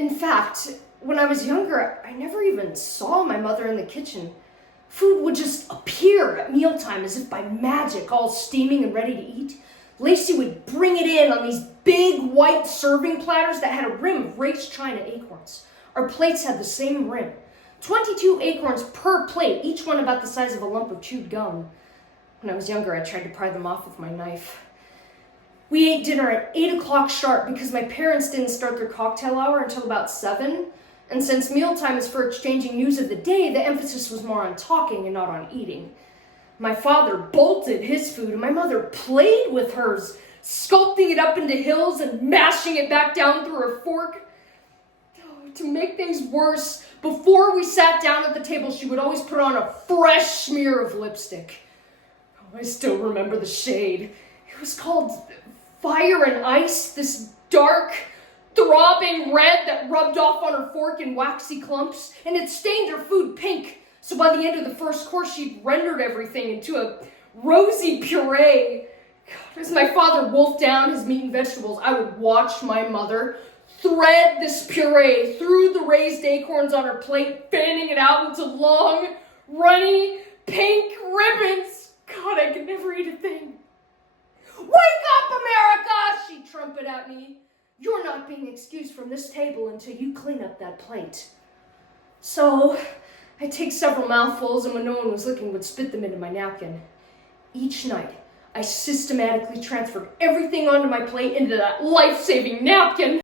In fact, when I was younger, I never even saw my mother in the kitchen. Food would just appear at mealtime as if by magic, all steaming and ready to eat. Lacey would bring it in on these big white serving platters that had a rim of raised china acorns. Our plates had the same rim. 22 acorns per plate, each one about the size of a lump of chewed gum. When I was younger, I tried to pry them off with my knife. We ate dinner at 8 o'clock sharp because my parents didn't start their cocktail hour until about 7. And since mealtime is for exchanging news of the day, the emphasis was more on talking and not on eating. My father bolted his food, and my mother played with hers, sculpting it up into hills and mashing it back down through her fork. Oh, to make things worse, before we sat down at the table, she would always put on a fresh smear of lipstick. Oh, I still remember the shade. It was called Fire and Ice, this dark, throbbing red that rubbed off on her fork in waxy clumps, and it stained her food pink. So by the end of the first course, she'd rendered everything into a rosy puree. God, as my father wolfed down his meat and vegetables, I would watch my mother thread this puree through the raised acorns on her plate, fanning it out into long, runny, pink ribbons. God, I could never eat a thing. "Wake up, America!" she'd trumpet at me. "You're not being excused from this table until you clean up that plate." So I'd take several mouthfuls, and when no one was looking, would spit them into my napkin. Each night, I systematically transferred everything onto my plate into that life-saving napkin.